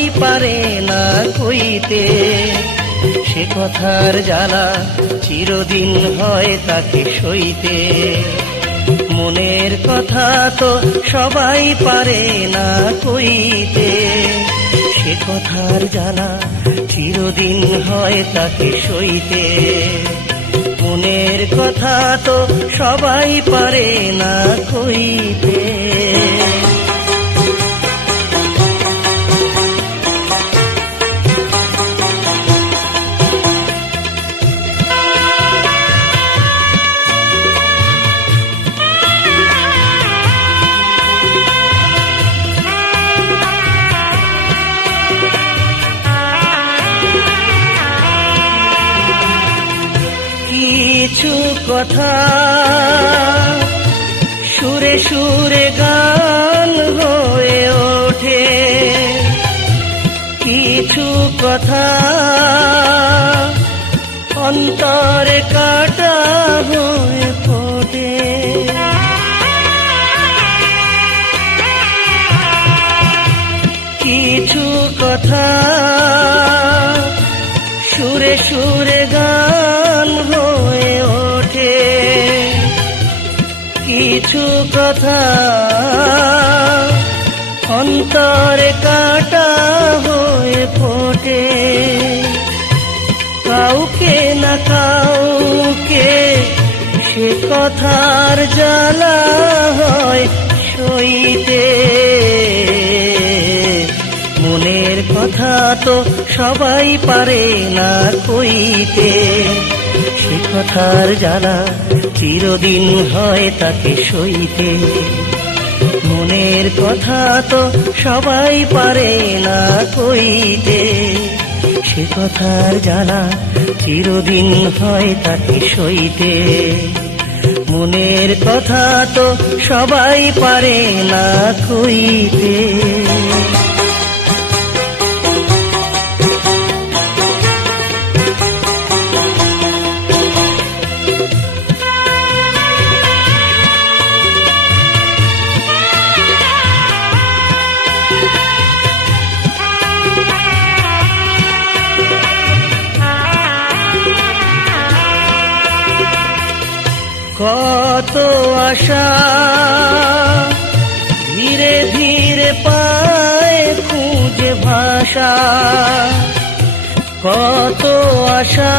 সবাই পারে না কইতে। সে কথার জ্বালা চিরদিন হয় তাকে সইতে। মনের কথা তো সবাই পারে না কইতে। সে কথার জ্বালা চিরদিন হয় তাকে সইতে। মনের কথা তো সবাই পারে না কইতে। কিছু কথা সুরে সুরে গান হয়ে ওঠে। কিছু কথা অন্তরে কাটা হয়ে ফোটে। কিছু কথা সুরে সুরে গান হয়ে ওঠে। কিছু কথা অন্তরে কাটা হয়ে ফোটে। কাউকে না কাউকে সে কথার জ্বালা হয় সইতে। মনের কথা তো সবাই পারে না কইতে। সে কথার জ্বালা চিরদিন হয় তাকে সইতে। মনের কথা তো সবাই পারে না কইতে। সে কথার জ্বালা চিরদিন হয় তাকে সইতে। মনের কথা তো সবাই পারে না কইতে। কত আশা ধীরে ধীরে পায় খুঁজে ভাষা। কত আশা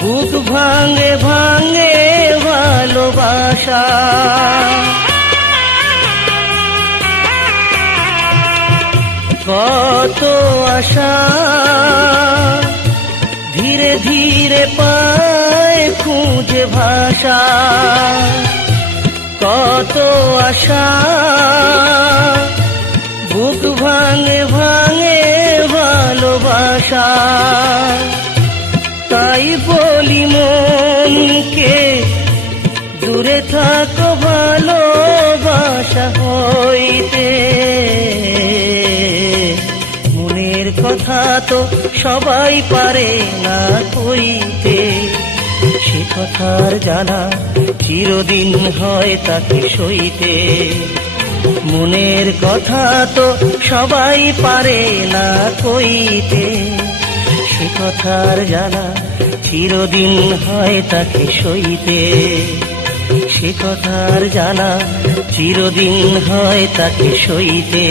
বুক ভাঙে ভাঙে ভালোবাসা। কত আশা ধীরে ধীরে পায় খুঁজে ভাষা। কত আশা বুক ভাঙে ভাঙে ভালোবাসা। তাই বলি মনকে দূরে থাকো ভালোবাসা হইতে। মনের কথা তো সবাই পারে না কইতে। সে কথার জ্বালা চিরদিন হয় তাকে সইতে। মনের কথা তো সবাই পারে না কইতে। সে কথার জ্বালা চিরদিন হয় তাকে সইতে। সে কথার জ্বালা চিরদিন হয় তাকে সইতে।